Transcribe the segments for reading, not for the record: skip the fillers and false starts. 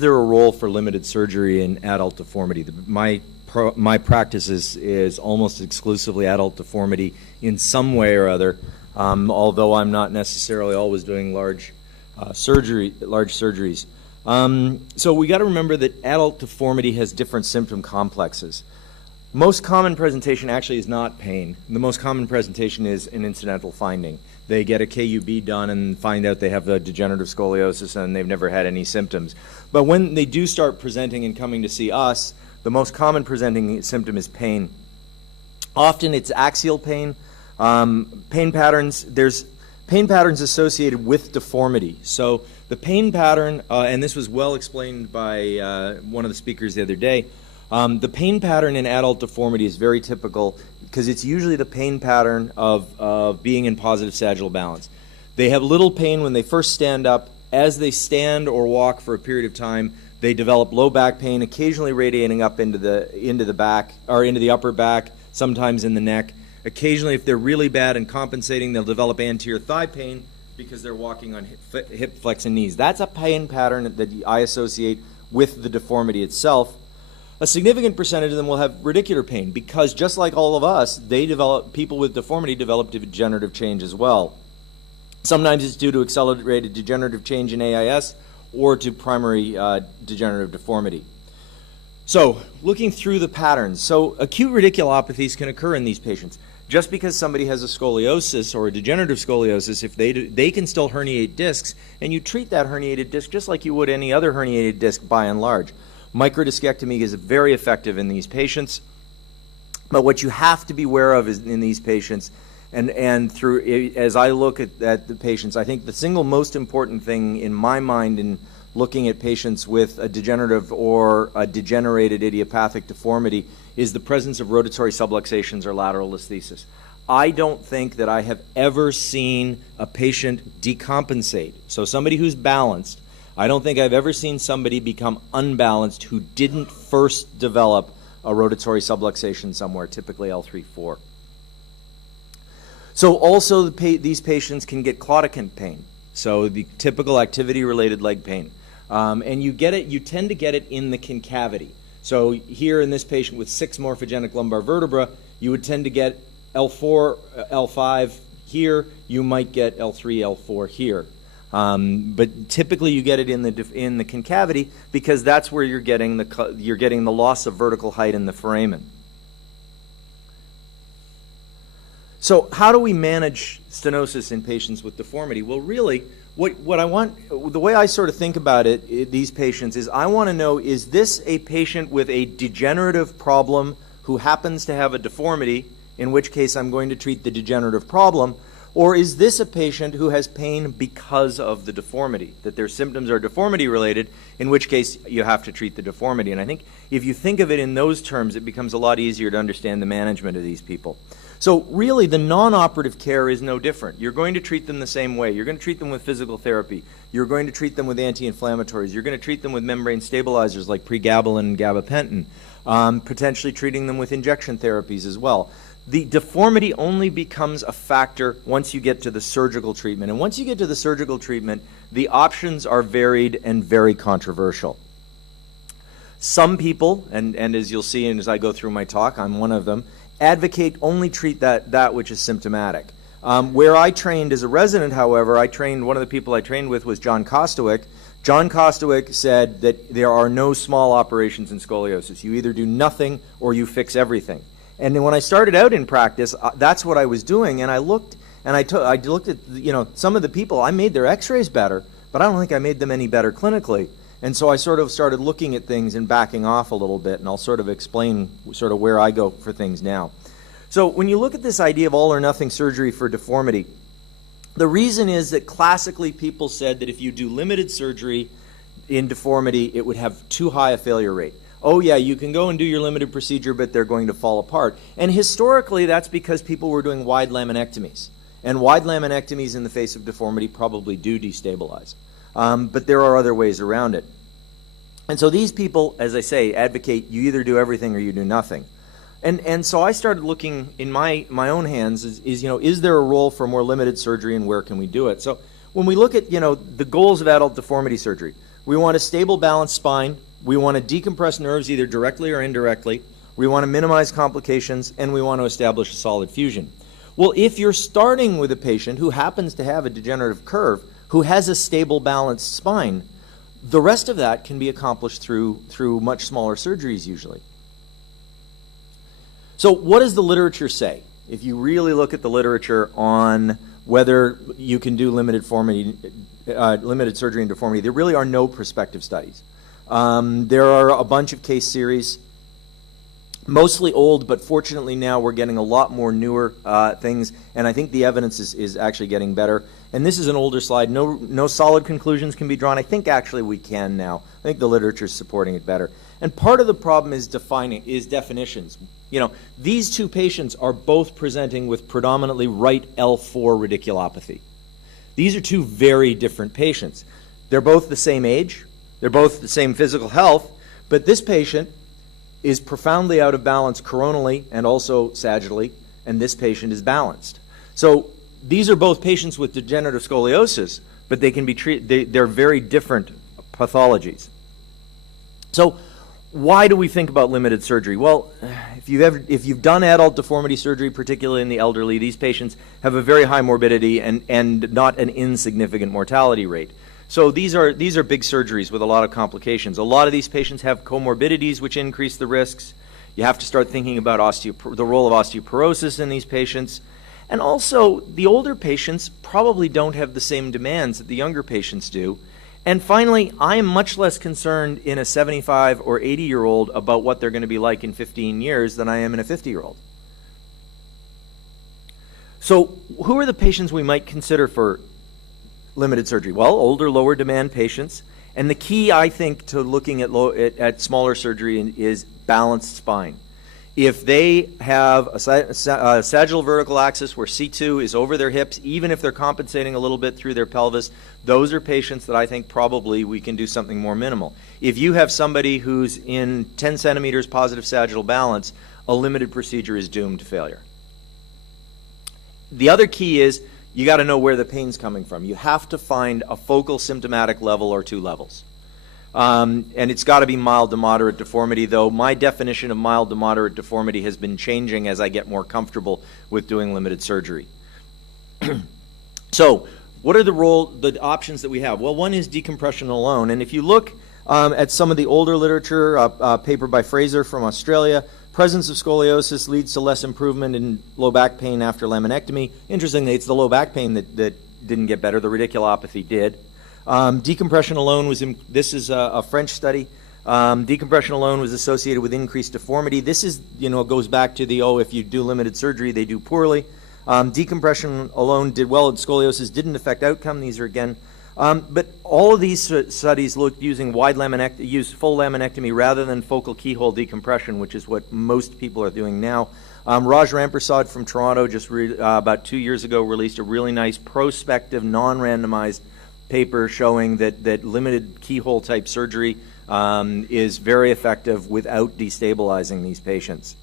there a role for limited surgery in adult deformity? My practice is almost exclusively adult deformity in some way or other, although I'm not necessarily always doing large surgeries. So we got to remember that adult deformity has different symptom complexes. Most common presentation actually is not pain. The most common presentation is an incidental finding. They get a KUB done and find out they have a degenerative scoliosis and they've never had any symptoms. But when they do start presenting and coming to see us, the most common presenting symptom is pain. Often it's axial pain. Pain patterns, there's pain patterns associated with deformity. So the pain pattern, and this was well explained by one of the speakers the other day, the pain pattern in adult deformity is very typical because it's usually the pain pattern of being in positive sagittal balance. They have little pain when they first stand up. As they stand or walk for a period of time, they develop low back pain, occasionally radiating up into the back or into the upper back, sometimes in the neck. Occasionally, if they're really bad and compensating, they'll develop anterior thigh pain because they're walking on hip flex and knees. That's a pain pattern that I associate with the deformity itself. A significant percentage of them will have radicular pain because just like all of us, people with deformity develop degenerative change as well. Sometimes it's due to accelerated degenerative change in AIS or to primary degenerative deformity. So looking through the patterns, so acute radiculopathies can occur in these patients. Just because somebody has a scoliosis or a degenerative scoliosis, if they can still herniate discs, and you treat that herniated disc just like you would any other herniated disc by and large. Microdiscectomy is very effective in these patients, but what you have to be aware of is in these patients, and through as I look at the patients, I think the single most important thing in my mind in looking at patients with a degenerative or a degenerated idiopathic deformity is the presence of rotatory subluxations or lateral listhesis. I don't think that I have ever seen a patient decompensate, so somebody who's balanced, I don't think I've ever seen somebody become unbalanced who didn't first develop a rotatory subluxation somewhere, typically L3-4. So also these patients can get claudicant pain, so the typical activity-related leg pain. And you tend to get it in the concavity. So here in this patient with 6 morphogenic lumbar vertebra, you would tend to get L4, L5 here, you might get L3, L4 here. But typically you get it in the concavity because that's where you're getting the loss of vertical height in the foramen. So how do we manage stenosis in patients with deformity? Well, really, the way I sort of think about it, these patients, is I want to know, is this a patient with a degenerative problem who happens to have a deformity, in which case I'm going to treat the degenerative problem, or is this a patient who has pain because of the deformity, that their symptoms are deformity related, in which case you have to treat the deformity? And I think if you think of it in those terms, it becomes a lot easier to understand the management of these people. So really, the non-operative care is no different. You're going to treat them the same way. You're going to treat them with physical therapy. You're going to treat them with anti-inflammatories. You're going to treat them with membrane stabilizers like pregabalin and gabapentin, potentially treating them with injection therapies as well. The deformity only becomes a factor once you get to the surgical treatment. And once you get to the surgical treatment, the options are varied and very controversial. Some people, and as you'll see and as I go through my talk, I'm one of them, advocate only treat that which is symptomatic. Where I trained as a resident, however, one of the people I trained with was John Kostowick. John Kostowick said that there are no small operations in scoliosis. You either do nothing or you fix everything. And then when I started out in practice, that's what I was doing. And I looked at some of the people. I made their X-rays better, but I don't think I made them any better clinically. And so I sort of started looking at things and backing off a little bit, and I'll sort of explain sort of where I go for things now. So when you look at this idea of all or nothing surgery for deformity, the reason is that classically people said that if you do limited surgery in deformity, it would have too high a failure rate. Oh yeah, you can go and do your limited procedure, but they're going to fall apart. And historically, that's because people were doing wide laminectomies. And wide laminectomies in the face of deformity probably do destabilize. But there are other ways around it. And so these people, as I say, advocate you either do everything or you do nothing. And so I started looking in my own hands, is there a role for more limited surgery and where can we do it? So when we look at, the goals of adult deformity surgery, We want a stable, balanced spine. We want to decompress nerves either directly or indirectly. We want to minimize complications, and we want to establish a solid fusion. Well, if you're starting with a patient who happens to have a degenerative curve, who has a stable, balanced spine, the rest of that can be accomplished through much smaller surgeries usually. So what does the literature say? If you really look at the literature on whether you can do limited surgery and deformity, there really are no prospective studies. There are a bunch of case series, mostly old, but fortunately now we're getting a lot more newer things, and I think the evidence is actually getting better. And this is an older slide. No solid conclusions can be drawn. I think actually we can now. I think the literature is supporting it better. And part of the problem is definitions. You know, these two patients are both presenting with predominantly right L4 radiculopathy. These are two very different patients. They're both the same age. They're both the same physical health, but this patient is profoundly out of balance coronally and also sagittally, and this patient is balanced. So these are both patients with degenerative scoliosis, but they can be treated. They're very different pathologies. So why do we think about limited surgery? Well, if you've done adult deformity surgery, particularly in the elderly, these patients have a very high morbidity and not an insignificant mortality rate. So these are big surgeries with a lot of complications. A lot of these patients have comorbidities which increase the risks. You have to start thinking about the role of osteoporosis in these patients. And also, the older patients probably don't have the same demands that the younger patients do. And finally, I am much less concerned in a 75 or 80-year-old about what they're going to be like in 15 years than I am in a 50-year-old. So who are the patients we might consider for limited surgery? Well, older, lower demand patients. And the key, I think, to looking at smaller surgery is balanced spine. If they have a sagittal vertical axis where C2 is over their hips, even if they're compensating a little bit through their pelvis, those are patients that I think probably we can do something more minimal. If you have somebody who's in 10 centimeters positive sagittal balance, a limited procedure is doomed to failure. The other key is you got to know where the pain's coming from. You have to find a focal symptomatic level or two levels. And it's got to be mild to moderate deformity, though my definition of mild to moderate deformity has been changing as I get more comfortable with doing limited surgery. So what are the options that we have? Well, one is decompression alone. And if you look at some of the older literature, a paper by Fraser from Australia, presence of scoliosis leads to less improvement in low back pain after laminectomy. Interestingly, it's the low back pain that didn't get better. The radiculopathy did. Decompression alone this is a French study. Decompression alone was associated with increased deformity. This is, goes back to the, if you do limited surgery, they do poorly. Decompression alone did well. Scoliosis didn't affect outcome. These are, again, but all of these studies looked using full laminectomy rather than focal keyhole decompression, which is what most people are doing now. Raj Rampersad from Toronto just about 2 years ago released a really nice prospective, non-randomized paper showing that limited keyhole type surgery is very effective without destabilizing these patients.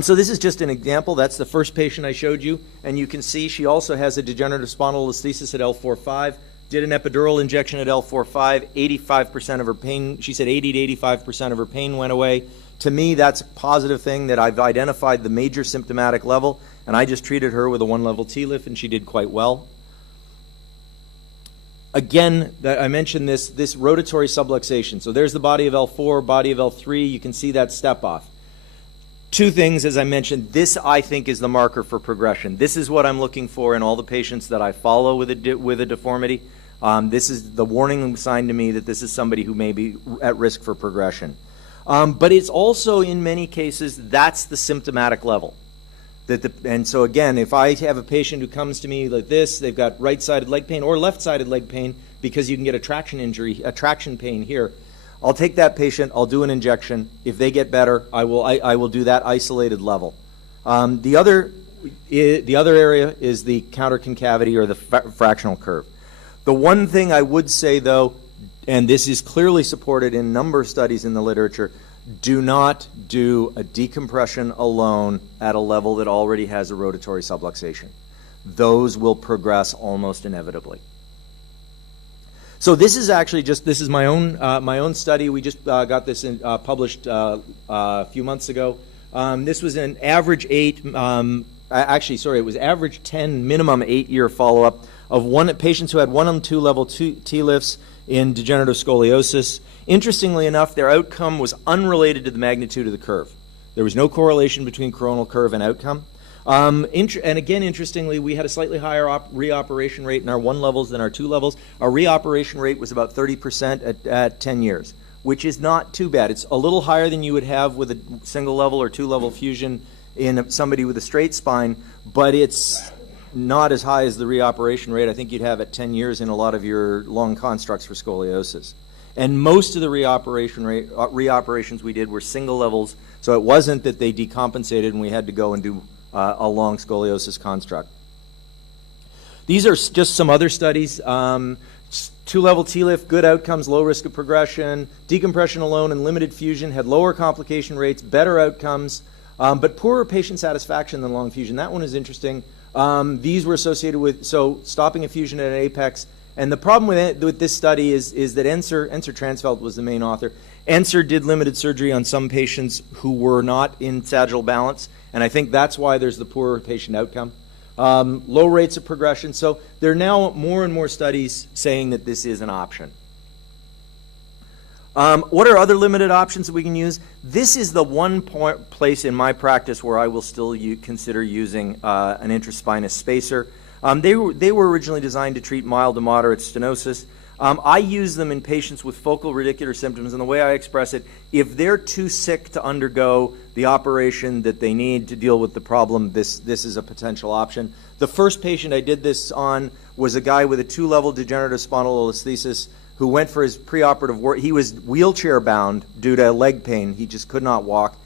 So this is just an example. That's the first patient I showed you, and you can see she also has a degenerative spondylolisthesis at L4-5, did an epidural injection at L4-5, 85% of her pain, she said 80 to 85% of her pain went away. To me, that's a positive thing that I've identified the major symptomatic level, and I just treated her with a 1-level TLIF, and she did quite well. Again, I mentioned this rotatory subluxation. So there's the body of L4, body of L3. You can see that step off. Two things, as I mentioned, this I think is the marker for progression. This is what I'm looking for in all the patients that I follow with a deformity. This is the warning sign to me that this is somebody who may be at risk for progression. But it's also, in many cases, that's the symptomatic level. And so again, if I have a patient who comes to me like this, they've got right-sided leg pain or left-sided leg pain because you can get a traction pain here, I'll take that patient, I'll do an injection. If they get better, I will do that isolated level. The other area is the counterconcavity or the fractional curve. The one thing I would say, though, and this is clearly supported in a number of studies in the literature, do not do a decompression alone at a level that already has a rotatory subluxation. Those will progress almost inevitably. So this is actually this is my own study. We just got this published a few months ago. This was an average 8, it was average 10, minimum 8-year follow-up of patients who had 1 and 2 level T-lifts in degenerative scoliosis. Interestingly enough, their outcome was unrelated to the magnitude of the curve. There was no correlation between coronal curve and outcome. And again, interestingly, we had a slightly higher reoperation rate in our 1 levels than our 2 levels. Our reoperation rate was about 30% at 10 years, which is not too bad. It's a little higher than you would have with a single level or 2 level fusion in somebody with a straight spine, but it's not as high as the reoperation rate I think you'd have at 10 years in a lot of your long constructs for scoliosis. And most of the reoperations we did were single levels, so it wasn't that they decompensated and we had to go and do a long scoliosis construct. These are just some other studies. 2-level T-lift, good outcomes, low risk of progression. Decompression alone and limited fusion had lower complication rates, better outcomes, but poorer patient satisfaction than long fusion. That one is interesting. These were associated with stopping a fusion at an apex. And the problem with this study is that Enser Transfeld was the main author. Enser did limited surgery on some patients who were not in sagittal balance, and I think that's why there's the poorer patient outcome. Low rates of progression. So there are now more and more studies saying that this is an option. What are other limited options that we can use? This is the one place in my practice where I will still consider using an intraspinous spacer. They were originally designed to treat mild to moderate stenosis. I use them in patients with focal radicular symptoms, and the way I express it, if they're too sick to undergo the operation that they need to deal with the problem, this is a potential option. The first patient I did this on was a guy with a 2-level degenerative spondylolisthesis who went for his preoperative work. He was wheelchair bound due to leg pain. He just could not walk.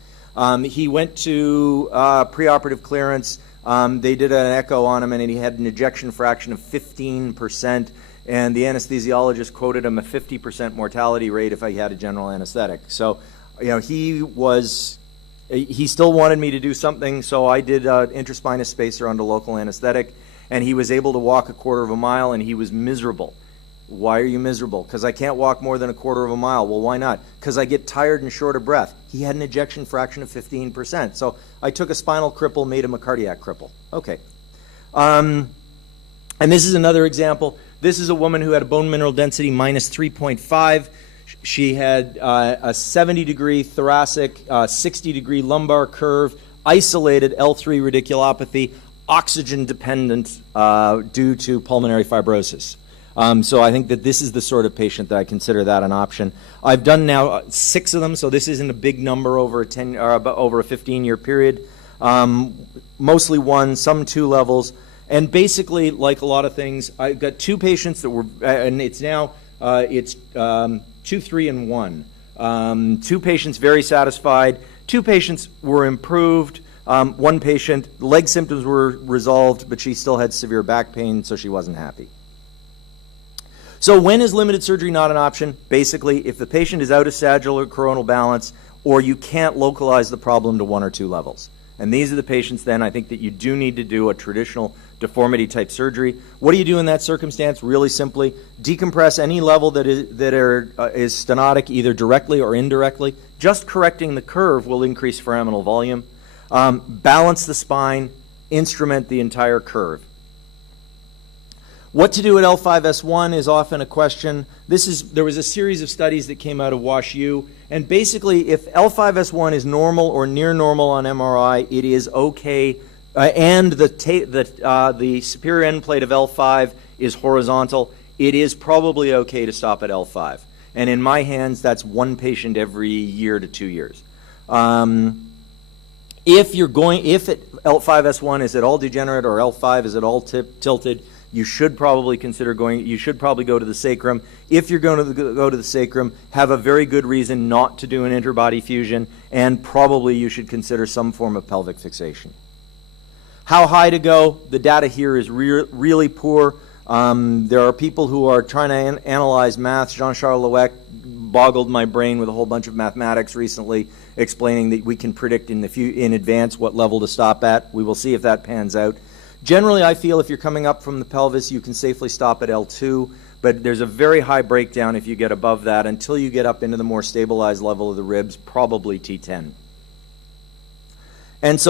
He went to preoperative clearance. They did an echo on him, and he had an ejection fraction of 15%. And the anesthesiologist quoted him a 50% mortality rate if he had a general anesthetic. So, he still wanted me to do something, so I did intraspinous spacer under local anesthetic, and he was able to walk a 1/4 of a mile, and he was miserable. Why are you miserable? Because I can't walk more than a 1/4 of a mile. Well, why not? Because I get tired and short of breath. He had an ejection fraction of 15%. So I took a spinal cripple, made him a cardiac cripple. Okay. And this is another example. This is a woman who had a bone mineral density minus 3.5. She had a 70-degree thoracic, 60-degree lumbar curve, isolated L3 radiculopathy, oxygen-dependent due to pulmonary fibrosis. So I think that this is the sort of patient that I consider that an option. I've done now 6 of them, so this isn't a big number over a 15-year period. Mostly 1, some 2 levels. And basically, like a lot of things, I've got 2 patients that were, and it's now, 2, 3, and 1. 2 patients very satisfied. 2 patients were improved. 1 patient, leg symptoms were resolved, but she still had severe back pain, so she wasn't happy. So when is limited surgery not an option? Basically, if the patient is out of sagittal or coronal balance, or you can't localize the problem to 1 or 2 levels. And these are the patients then I think that you do need to do a traditional deformity type surgery. What do you do in that circumstance? Really simply, decompress any level that is stenotic either directly or indirectly. Just correcting the curve will increase foraminal volume. Balance the spine, instrument the entire curve. What to do at L5S1 is often a question. There was a series of studies that came out of WashU, and basically if L5S1 is normal or near normal on MRI, it is okay, and the superior end plate of L5 is horizontal, it is probably okay to stop at L5. And in my hands, that's 1 patient every year to 2 years. If L5S1 is at all degenerate or L5 is at all tilted, you should probably consider you should probably go to the sacrum. If you're going to go to the sacrum, have a very good reason not to do an interbody fusion, and probably you should consider some form of pelvic fixation. How high to go? The data here is really poor. There are people who are trying to analyze math. Jean-Charles Louek boggled my brain with a whole bunch of mathematics recently, explaining that we can predict in advance what level to stop at. We will see if that pans out. Generally, I feel if you're coming up from the pelvis, you can safely stop at L2, but there's a very high breakdown if you get above that until you get up into the more stabilized level of the ribs, probably T10. And so